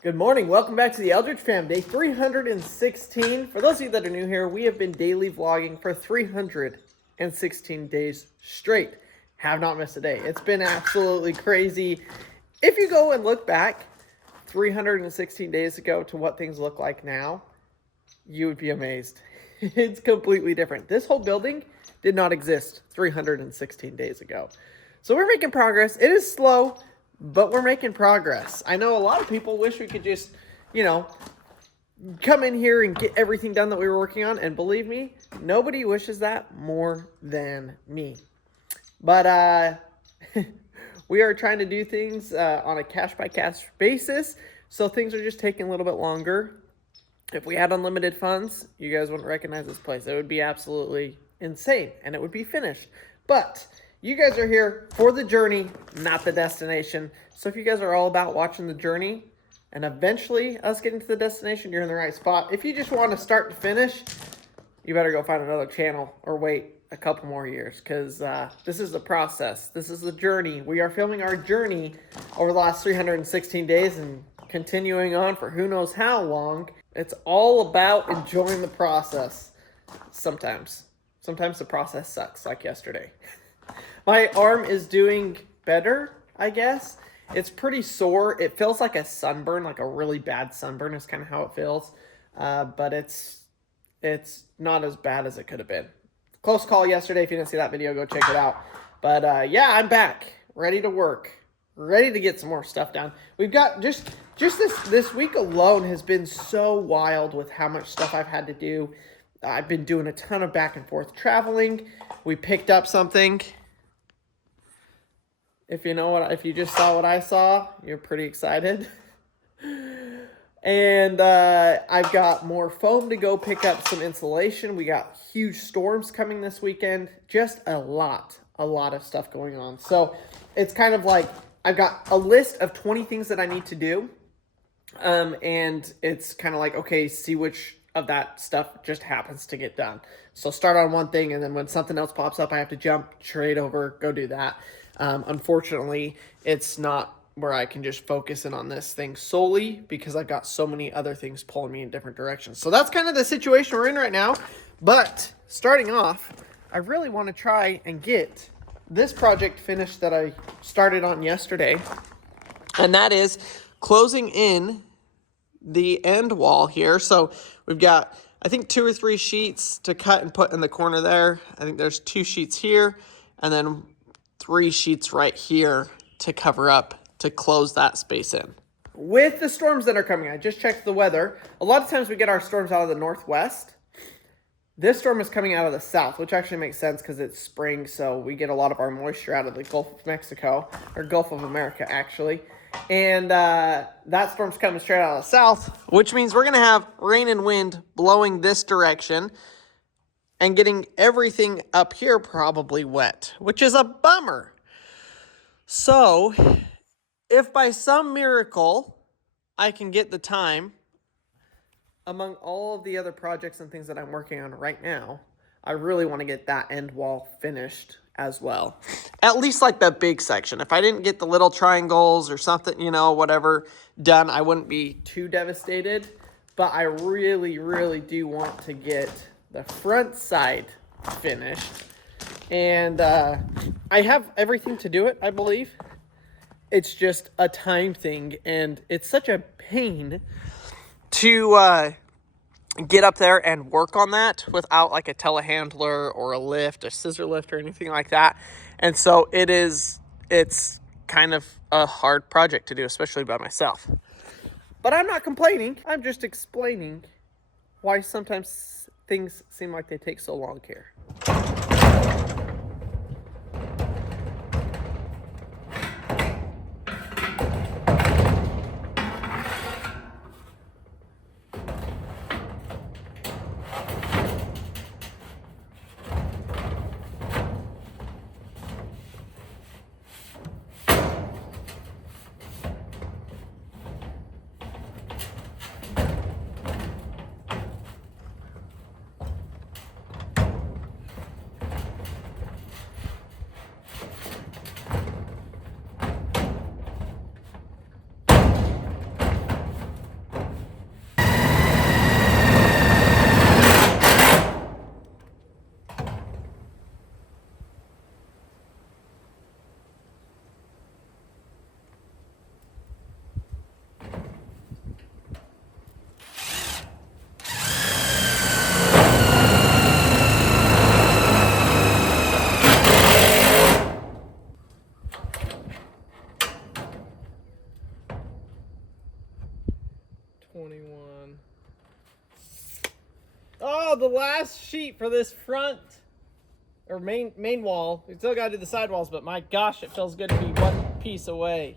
Good morning. Welcome back to the Eldredge Fam, day 316. For those of you that are new here, we have been daily vlogging for 316 days straight. Have not missed a day. It's been absolutely crazy. If you go and look back 316 days ago to what things look like now, you would be amazed. It's completely different. This whole building did not exist 316 days ago. So we're making progress. It is slow, but we're making progress. I know a lot of people wish we could just, come in here and get everything done that we were working on. And believe me, nobody wishes that more than me. But we are trying to do things on a cash-by-cash basis. So things are just taking a little bit longer. If we had unlimited funds, you guys wouldn't recognize this place. It would be absolutely insane, and it would be finished. But you guys are here for the journey, not the destination. So if you guys are all about watching the journey and eventually us getting to the destination, you're in the right spot. If you just want to start to finish, you better go find another channel or wait a couple more years, because this is the process. This is the journey. We are filming our journey over the last 316 days and continuing on for who knows how long. It's all about enjoying the process. Sometimes the process sucks, like yesterday. My arm is doing better, I guess. It's pretty sore. It feels like a sunburn, like a really bad sunburn is kind of how it feels. But it's not as bad as it could have been. Close call yesterday. If you didn't see that video, go check it out. But yeah, I'm back, ready to work, ready to get some more stuff done. We've got just this week alone has been so wild with how much stuff I've had to do. I've been doing a ton of back and forth traveling. We picked up something. If you just saw what I saw, you're pretty excited. And I've got more foam to go pick up some insulation. We got huge storms coming this weekend. Just a lot of stuff going on. So it's kind of like I've got a list of 20 things that I need to do. And it's kind of like, okay, see which of that stuff just happens to get done. So start on one thing, and then when something else pops up, I have to jump straight over, go do that. Unfortunately, it's not where I can just focus in on this thing solely, because I've got so many other things pulling me in different directions. So that's kind of the situation we're in right now. But starting off, I really want to try and get this project finished that I started on yesterday. And that is closing in the end wall here. So we've got, I think, 2 or 3 sheets to cut and put in the corner there. I think there's 2 sheets here, and then 3 sheets right here to cover up, to close that space in. With the storms that are coming, I just checked the weather. A lot of times we get our storms out of the northwest. This storm is coming out of the south, which actually makes sense because it's spring, so we get a lot of our moisture out of the Gulf of Mexico, or Gulf of America, actually. And that storm's coming straight out of the south, which means we're going to have rain and wind blowing this direction and getting everything up here probably wet, which is a bummer. So if by some miracle I can get the time among all of the other projects and things that I'm working on right now, I really want to get that end wall finished as well. At least like the big section. If I didn't get the little triangles or something, whatever done, I wouldn't be too devastated. But I really, really do want to get the front side finished. And I have everything to do it, I believe. It's just a time thing, and it's such a pain to get up there and work on that without like a telehandler or a lift, a scissor lift or anything like that. And so it's kind of a hard project to do, especially by myself. But I'm not complaining. I'm just explaining why sometimes things seem like they take so long here. 21. Oh, the last sheet for this front or main wall. We still gotta do the sidewalls, but my gosh, it feels good to be one piece away.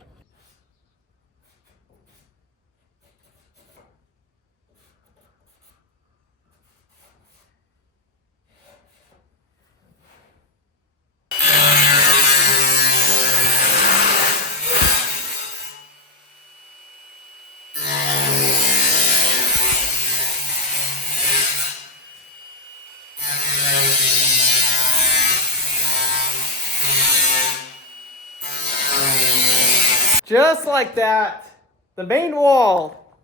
Just like that, the main wall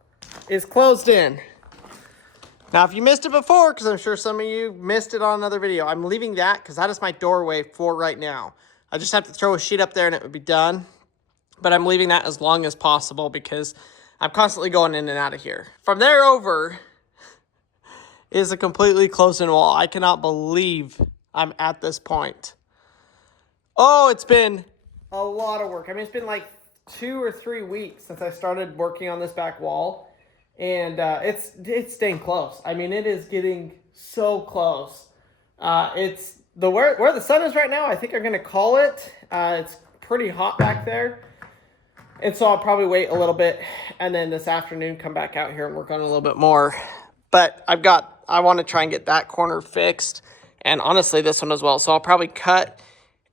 is closed in. Now, if you missed it before, because I'm sure some of you missed it on another video, I'm leaving that because that is my doorway for right now. I just have to throw a sheet up there and it would be done. But I'm leaving that as long as possible because I'm constantly going in and out of here. From there over is a completely closed-in wall. I cannot believe I'm at this point. Oh, it's been a lot of work. I mean, it's been like 2 or 3 weeks since I started working on this back wall, and it's staying close. I mean, it is getting so close. It's the where the sun is right now. I think I'm gonna call it. It's pretty hot back there, and so I'll probably wait a little bit, and then this afternoon come back out here and work on it a little bit more. But I want to try and get that corner fixed, and honestly, this one as well. So I'll probably cut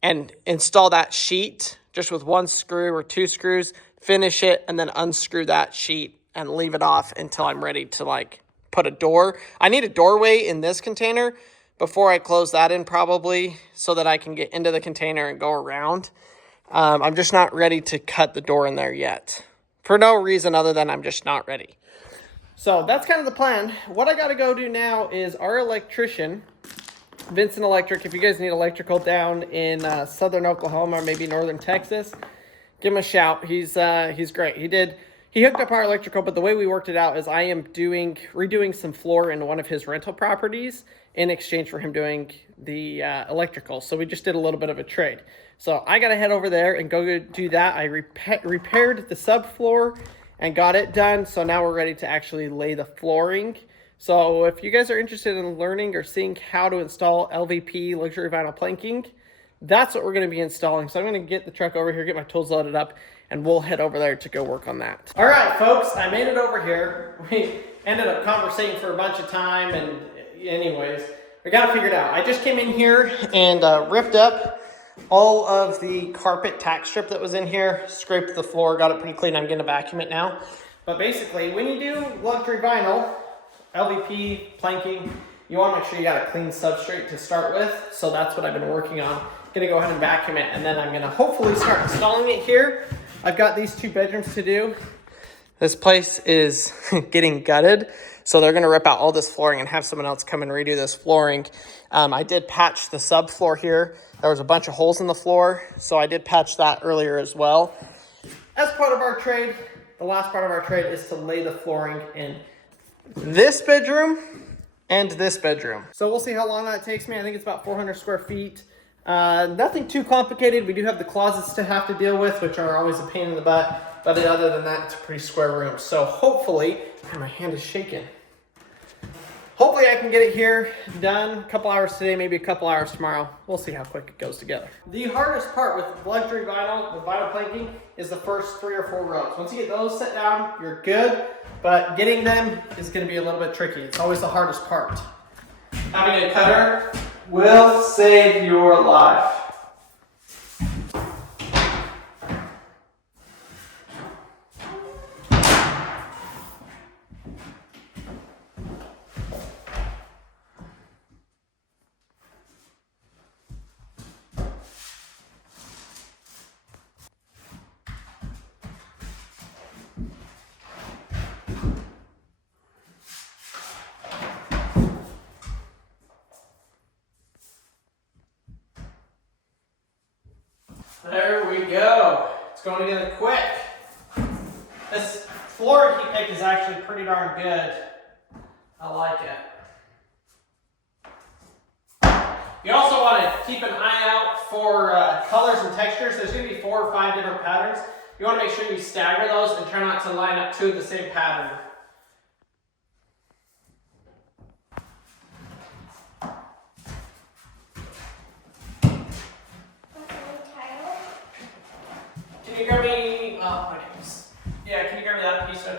and install that sheet just with 1 screw or 2 screws, finish it, and then unscrew that sheet and leave it off until I'm ready to like put a door. I need a doorway in this container before I close that in probably so that I can get into the container and go around. I'm just not ready to cut the door in there yet for no reason other than I'm just not ready. So that's kind of the plan. What I got to go do now is our electrician, Vincent Electric. If you guys need electrical down in southern Oklahoma or maybe northern Texas, give him a shout. He's great. He hooked up our electrical, but the way we worked it out is I am redoing some floor in one of his rental properties in exchange for him doing the electrical. So we just did a little bit of a trade. So I got to head over there and go do that. I repaired the subfloor and got it done. So now we're ready to actually lay the flooring. So if you guys are interested in learning or seeing how to install LVP, luxury vinyl planking, that's what we're going to be installing. So I'm going to get the truck over here, get my tools loaded up, and we'll head over there to go work on that. All right, folks, I made it over here. We ended up conversating for a bunch of time, and anyways, we got to figure it out. I just came in here and ripped up all of the carpet tack strip that was in here, scraped the floor, got it pretty clean. I'm going to vacuum it now. But basically, when you do luxury vinyl, LVP, planking, you want to make sure you got a clean substrate to start with. So that's what I've been working on. Gonna go ahead and vacuum it, and then I'm gonna hopefully start installing it here. I've got these 2 bedrooms to do. This place is getting gutted, so they're gonna rip out all this flooring and have someone else come and redo this flooring. I did patch the subfloor here. There was a bunch of holes in the floor, so I did patch that earlier as well. As part of our trade, the last part of our trade is to lay the flooring in this bedroom and this bedroom. So we'll see how long that takes me. I think it's about 400 square feet. Nothing too complicated. We do have the closets to have to deal with, which are always a pain in the butt. But other than that, it's a pretty square room. So hopefully, my hand is shaking. Hopefully I can get it here done. A couple hours today, maybe a couple hours tomorrow. We'll see how quick it goes together. The hardest part with luxury vinyl, with vinyl planking, is the first 3 or 4 rows. Once you get those set down, you're good. But getting them is going to be a little bit tricky. It's always the hardest part. Having a cutter will save your life. There we go. It's going together quick. This floor heat pick is actually pretty darn good. I like it. You also want to keep an eye out for colors and textures. There's going to be 4 or 5 different patterns. You want to make sure you stagger those and try not to line up 2 of the same pattern.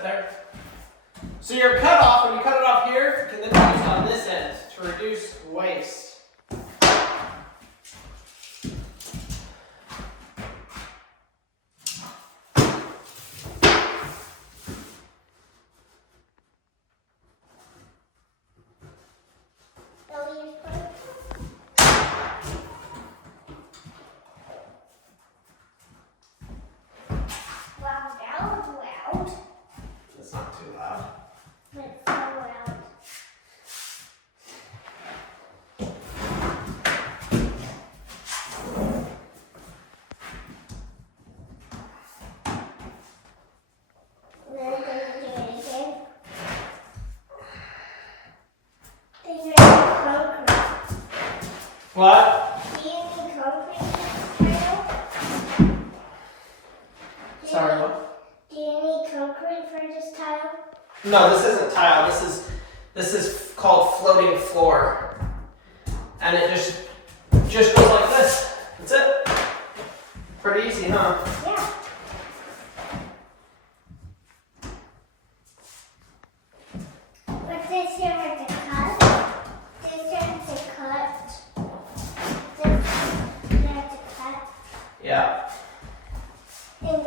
there. So your cutoff, when you cut it off here, can then be used on this end to reduce waste. What? Do you need concrete tile? Sorry, what? Do you need concrete for this tile? No, this isn't tile. This is called floating floor, and it just goes like this. That's it. Pretty easy, huh? Yeah. But this here is a cut. This here is a cut. There's a cut. Yeah. And then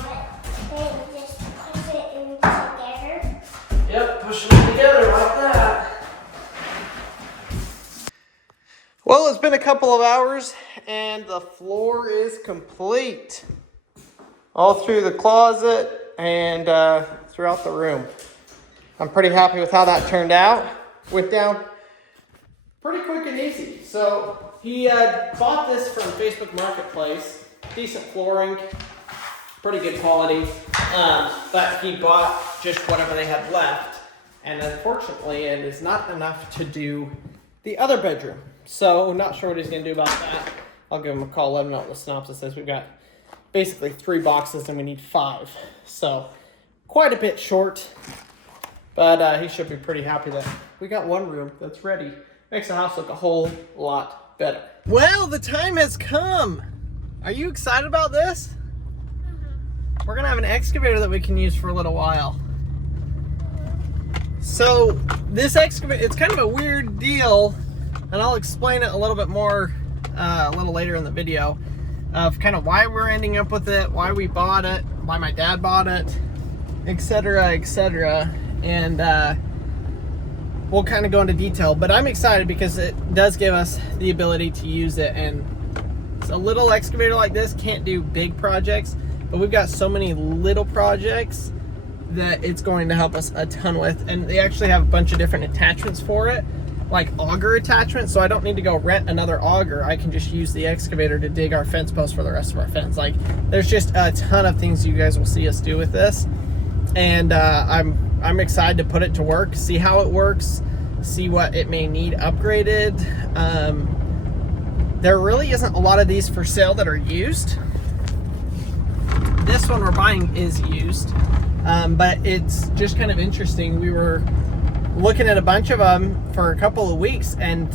what? Then just push it in together. Yep, push them together like that. Well, it's been a couple of hours and the floor is complete. All through the closet and throughout the room. I'm pretty happy with how that turned out. Went down pretty quick and easy. So he bought this from Facebook Marketplace. Decent flooring, pretty good quality. But he bought just whatever they had left. And unfortunately, it is not enough to do the other bedroom. So not sure what he's gonna do about that. I'll give him a call, let him know what the synopsis says. We've got basically 3 boxes and we need 5. So quite a bit short, but he should be pretty happy that we got one room that's ready. Makes the house look a whole lot better. Well, the time has come. Are you excited about this? Mm-hmm. We're gonna have an excavator that we can use for a little while. So this excavator, it's kind of a weird deal, and I'll explain it a little bit more a little later in the video of kind of why we're ending up with it, why we bought it, why my dad bought it, etc., etc. And we'll kind of go into detail, but I'm excited because it does give us the ability to use it. And a little excavator like this can't do big projects, but we've got so many little projects that it's going to help us a ton with. And they actually have a bunch of different attachments for it, like auger attachments, so I don't need to go rent another auger. I can just use the excavator to dig our fence post for the rest of our fence. Like, there's just a ton of things you guys will see us do with this, and I'm excited to put it to work, see how it works, see what it may need upgraded. There really isn't a lot of these for sale that are used. This one we're buying is used, but it's just kind of interesting. We were looking at a bunch of them for a couple of weeks and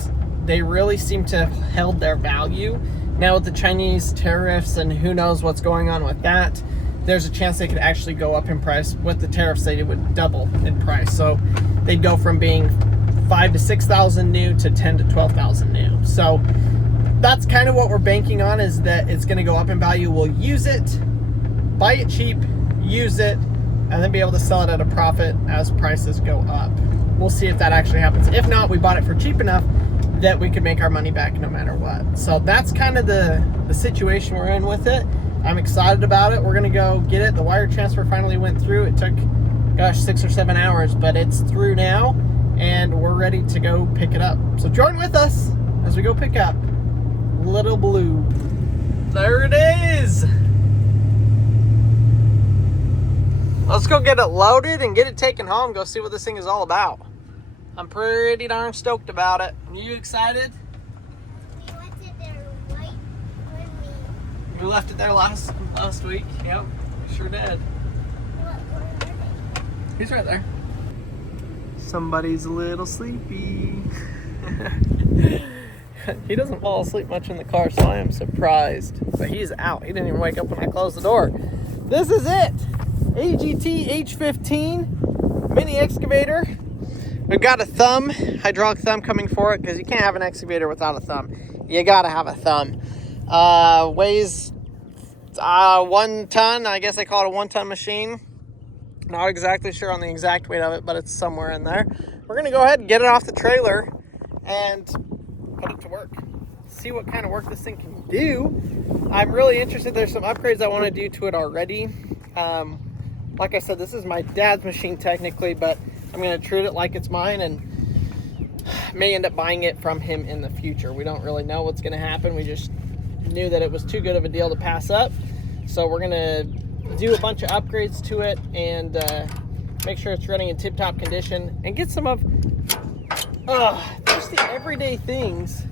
they really seem to have held their value. Now with the Chinese tariffs and who knows what's going on with that, there's a chance they could actually go up in price. With the tariffs, they would double in price. So they'd go from being 5,000 to 6,000 new to 10,000 to 12,000 new. So that's kind of what we're banking on, is that it's gonna go up in value. We'll use it, buy it cheap, use it, and then be able to sell it at a profit as prices go up. We'll see if that actually happens. If not, we bought it for cheap enough that we could make our money back no matter what. So that's kind of the situation we're in with it. I'm excited about it. We're gonna go get it. The wire transfer finally went through. It took, gosh, 6 or 7 hours, but it's through now and we're ready to go pick it up. So join with us as we go pick up Little Blue. There it is. Let's go get it loaded and get it taken home, go see what this thing is all about. I'm pretty darn stoked about it. Are you excited? We left it there right when we... You left it there last week. Yep, sure did. Where are they? He's right there. Somebody's a little sleepy. He doesn't fall asleep much in the car, so I am surprised. But he's out. He didn't even wake up when I closed the door. This is it. AGT H15 mini excavator. We've got a thumb, hydraulic thumb coming for it because you can't have an excavator without a thumb. You gotta have a thumb. Weighs 1 ton. I guess they call it a 1 ton machine. Not exactly sure on the exact weight of it, but it's somewhere in there. We're gonna go ahead and get it off the trailer and put it to work. See what kind of work this thing can do. I'm really interested. There's some upgrades I want to do to it already. Like I said, this is my dad's machine technically, but I'm going to treat it like it's mine and may end up buying it from him in the future. We don't really know what's going to happen. We just knew that it was too good of a deal to pass up. So we're going to do a bunch of upgrades to it and make sure it's running in tip-top condition and get some of just the everyday things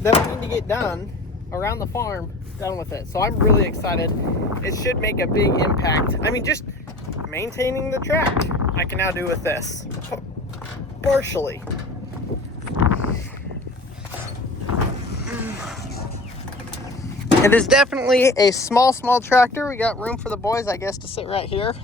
that we need to get done around the farm done with it. So I'm really excited. It should make a big impact. I mean, just maintaining the track I can now do with this partially. It is definitely a small tractor. We got room for the boys, I guess, to sit right here.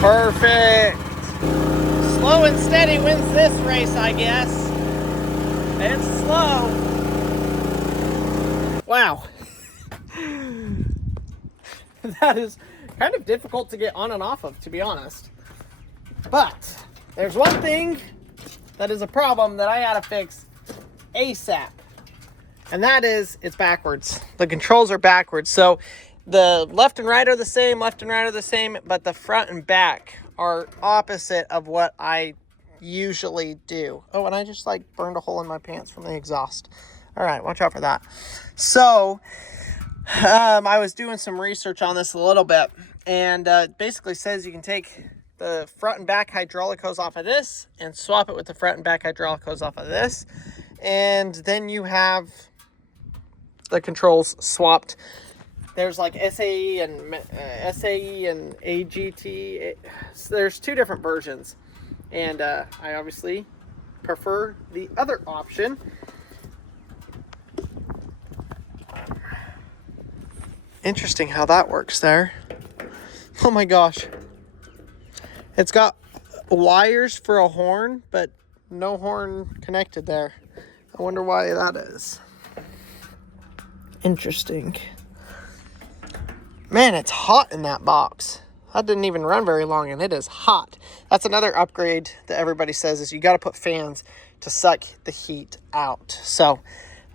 Perfect. Slow and steady wins this race, I guess. It's slow. Wow. That is kind of difficult to get on and off of, to be honest. But there's one thing that is a problem that I gotta fix ASAP. And that is, it's backwards. The controls are backwards. So the left and right are the same, but the front and back are opposite of what I usually do. Oh, and I just like burned a hole in my pants from the exhaust. All right, watch out for that. So I was doing some research on this a little bit, and it basically says you can take the front and back hydraulic hose off of this and swap it with the front and back hydraulic hose off of this, and then you have the controls swapped. There's like SAE and AGT. There's 2 different versions, and I obviously prefer the other option. Interesting how that works there. Oh my gosh. It's got wires for a horn, but no horn connected there. I wonder why that is. Interesting. Man, it's hot in that box. That didn't even run very long, and it is hot. That's another upgrade that everybody says is you got to put fans to suck the heat out. So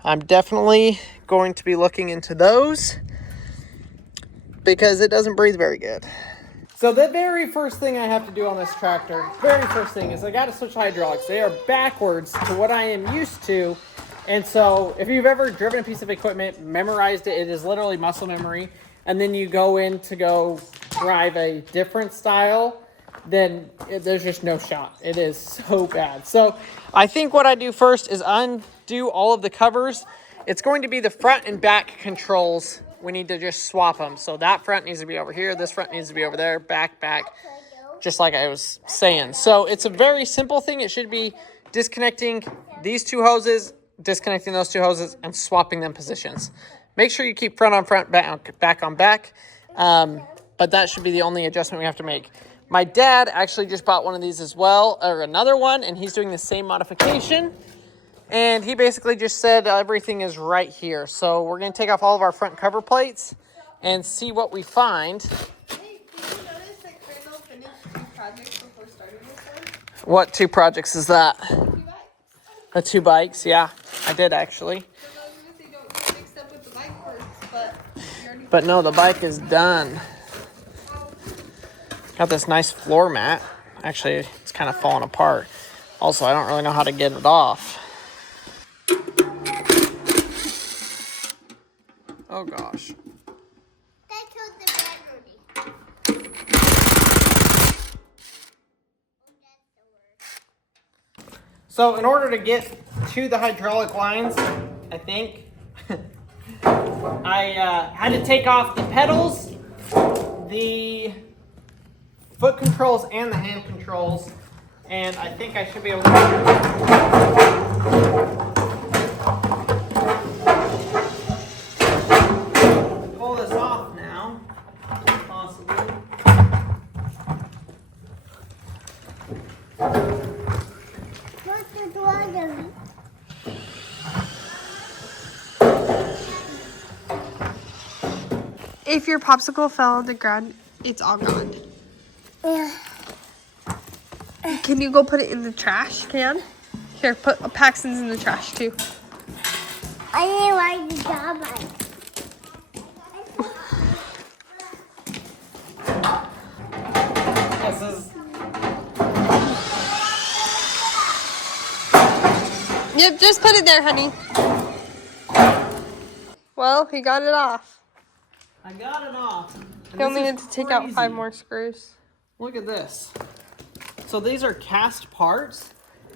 I'm definitely going to be looking into those because it doesn't breathe very good. So the very first thing I have to do on this tractor, very first thing, is I got to switch hydraulics. They are backwards to what I am used to. And so if you've ever driven a piece of equipment, memorized it, it is literally muscle memory, and then you go in to go drive a different style, then there's just no shot. It is so bad. So I think what I do first is undo all of the covers. It's going to be the front and back controls. We need to just swap them. So that front needs to be over here. This front needs to be over there. Back, just like I was saying. So it's a very simple thing. It should be disconnecting these 2 hoses, disconnecting those 2 hoses, and swapping them positions. Make sure you keep front on front, back on back. But that should be the only adjustment we have to make. My dad actually just bought one of these as well, or another one, and he's doing the same modification. And he basically just said everything is right here. So we're going to take off all of our front cover plates and see what we find. Hey, did you notice that Crandall finished 2 projects before starting this one? What 2 projects is that? 2 bikes. The 2 bikes, yeah. I did actually. So I was going to say don't mix up with the bike first, but you already... But no, the bike is done. Got this nice floor mat. Actually, it's kind of falling apart. Also, I don't really know how to get it off. Oh gosh. That killed the battery. So in order to get to the hydraulic lines, I think, I had to take off the pedals, the foot controls, and the hand controls. And I think I should be able to pull this off now, possibly. What's the water? If your popsicle fell on the ground, it's all gone. Yeah. Can you go put it in the trash can? Here, put Paxton's in the trash too. I didn't like the job. This is Yep, just put it there, honey. Well, he got it off. I got it off. He only had to take out 5 more screws. Look at this. So these are cast parts,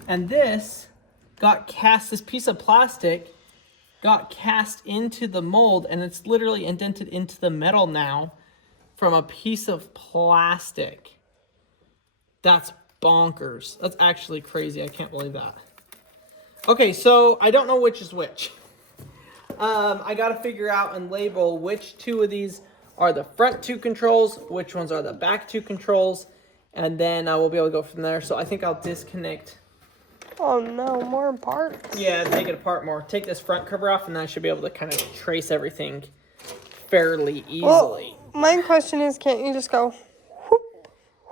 and this piece of plastic got cast into the mold, and it's literally indented into the metal now from a piece of plastic. That's bonkers. That's actually crazy. I can't believe that. Okay, so I don't know which is which. I got to figure out and label which 2 of these are the front 2 controls, which ones are the back 2 controls, and then we'll be able to go from there. So I think I'll disconnect. Oh no, more parts. Yeah, take it apart more. Take this front cover off, and then I should be able to kind of trace everything fairly easily. Well, my question is, can't you just go whoop,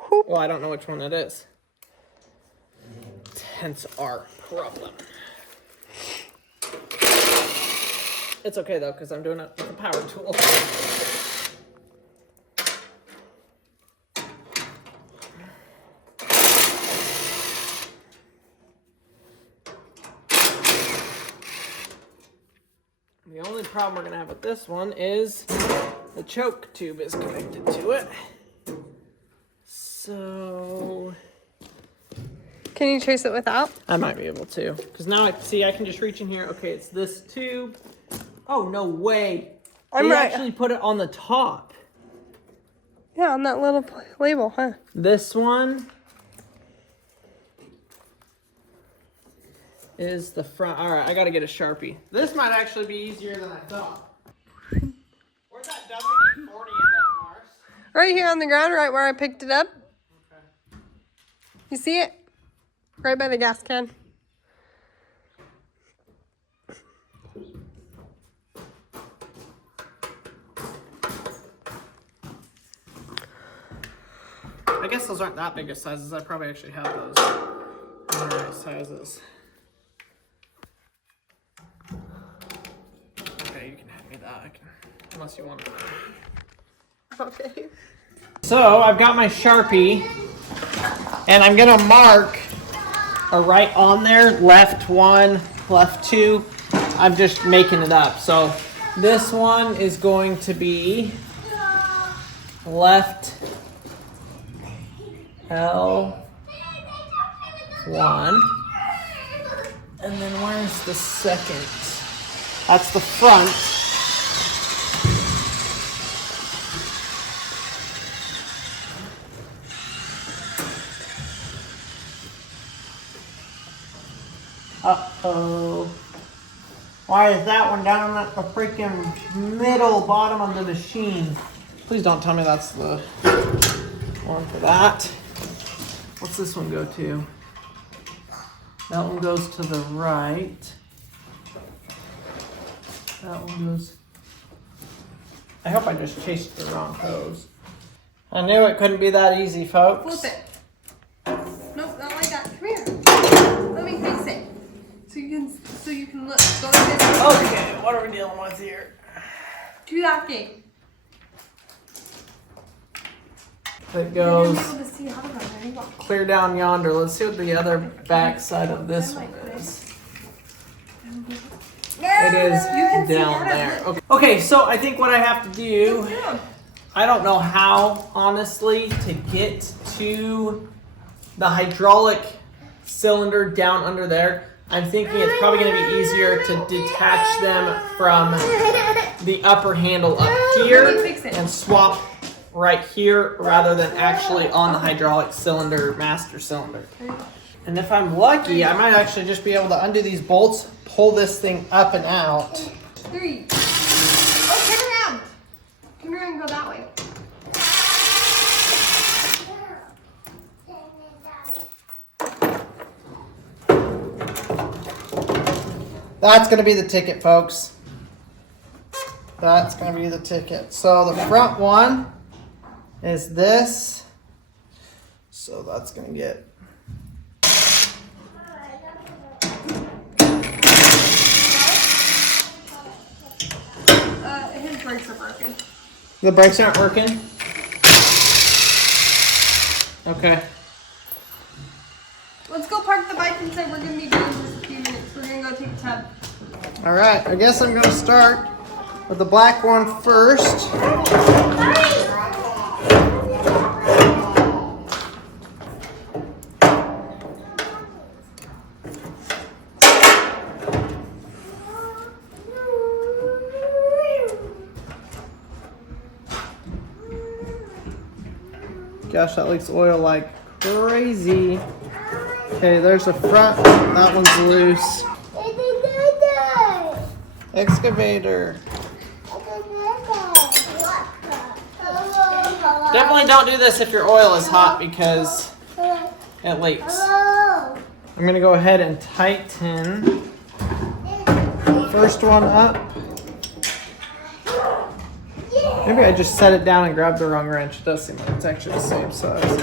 whoop? Well, I don't know which one it is. Hence our problem. It's okay though, because I'm doing it with a power tool. The only problem we're gonna have with this one is the choke tube is connected to it. So Can you trace it without? I might be able to, because now I can just reach in here. Okay, it's this tube. Oh no way! I'm They right. actually put it on the top. Yeah, on that little label, huh? This one is the front. All right, I gotta get a Sharpie. This might actually be easier than I thought. Where'd that WD-40 end up, Mars? Right here on the ground, right where I picked it up. Okay. You see it? Right by the gas can. I guess those aren't that big of sizes. I probably actually have those in the right sizes. Okay, you can hand me that. I can, unless you want it. Okay. So I've got my Sharpie, and I'm gonna mark a right on there, left 1, left 2. I'm just making it up. So this one is going to be left L1. And then where's the second? That's the front. Uh-oh. Why is that one down at the freaking middle bottom of the machine? Please don't tell me that's the one for that. What's this one go to? That one goes to the right. That one goes... I hope I just chased the wrong hose. I knew it couldn't be that easy, folks. Flip it. Nope, not like that. Come here. Let me fix it. So you can look. Go like this. Okay, what are we dealing with here? Do that game. that goes You're gonna be able to see how to run. There you go. clear down yonder. Let's see what the other back side of this one is. It is down there. Okay. Okay, so I think what I have to do, I don't know how, honestly, to get to the hydraulic cylinder down under there. I'm thinking it's probably going to be easier to detach them from the upper handle up here and swap right here rather than actually on the hydraulic cylinder, master cylinder. And if I'm lucky, I might actually just be able to undo these bolts, pull this thing up and out. 3. Oh, turn around. Come here and go that way. That's going to be the ticket, folks. That's going to be the ticket. So the front one is this. So that's going to get... His brakes are broken. The brakes aren't working? Okay. Let's go park the bike and say we're going to be done in just a few minutes. We're going to go take a tub. All right, I guess I'm going to start with the black one first. Gosh, that leaks oil like crazy. Okay, there's the front. That one's loose. Excavator. Definitely don't do this if your oil is hot because it leaks. I'm going to go ahead and tighten the first one up. Maybe I just set it down and grabbed the wrong wrench. It does seem like it's actually the same size. Did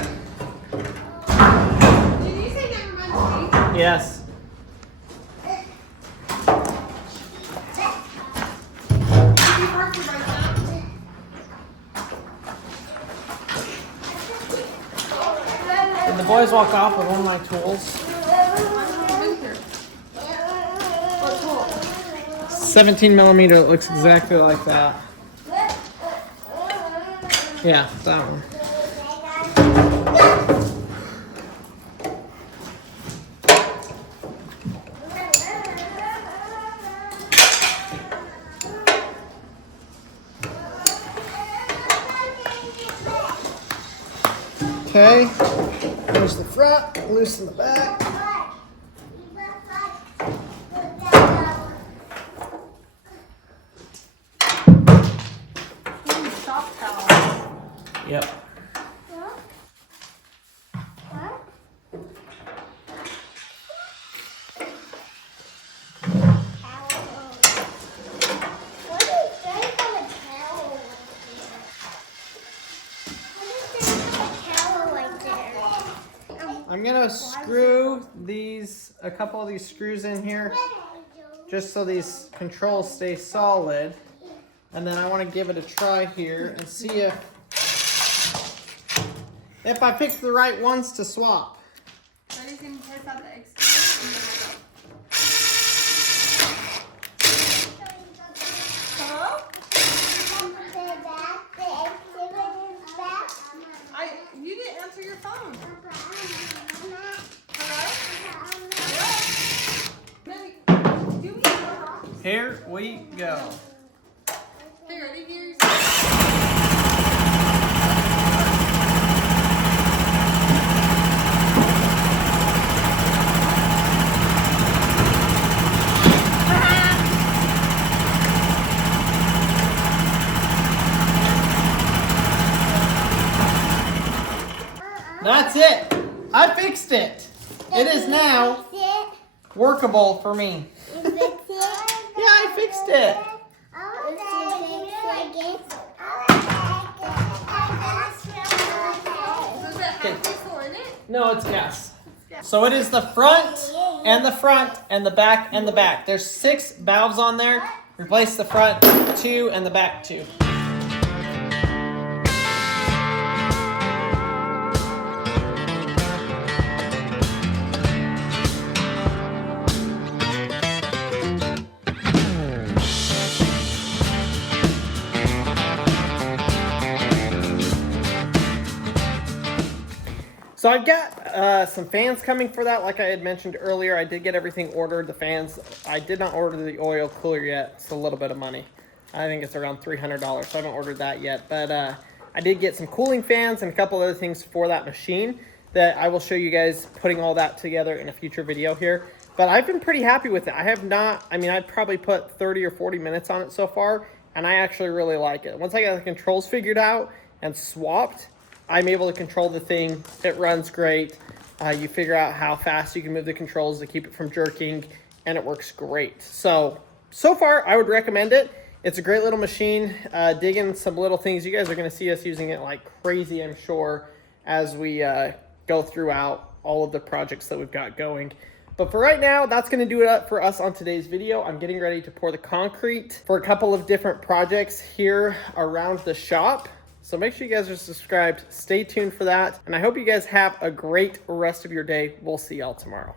you say never mind to me? Yes. Did you park your bike now? Did the boys walk off with one of my tools? What tool? 17 millimeter. It looks exactly like that. Yeah, that one. Okay, there's the front, loosen the back. Yep. I'm gonna screw a couple of these screws in here just so these controls stay solid. And then I want to give it a try here and see if I picked the right ones to swap. So you can test out the excavator and then you didn't answer your phone. Hello? Here we go. Hey, ready? Here's That's it. I fixed it. It is now workable for me. Yeah, I fixed it. No, it's gas. So it is the front and the front and the back and the back. There's 6 valves on there. Replace the front 2 and the back 2. So I've got some fans coming for that. Like I had mentioned earlier, I did get everything ordered. The fans, I did not order the oil cooler yet. It's a little bit of money. I think it's around $300, so I haven't ordered that yet. But I did get some cooling fans and a couple other things for that machine that I will show you guys putting all that together in a future video here. But I've been pretty happy with it. I have not, I mean, I've probably put 30 or 40 minutes on it so far, and I actually really like it. Once I got the controls figured out and swapped, I'm able to control the thing. It runs great. You figure out how fast you can move the controls to keep it from jerking, and it works great. So far, I would recommend it. It's a great little machine. Dig in some little things. You guys are going to see us using it like crazy, I'm sure, as we go throughout all of the projects that we've got going. But for right now, that's going to do it for us on today's video. I'm getting ready to pour the concrete for a couple of different projects here around the shop. So make sure you guys are subscribed. Stay tuned for that. And I hope you guys have a great rest of your day. We'll see y'all tomorrow.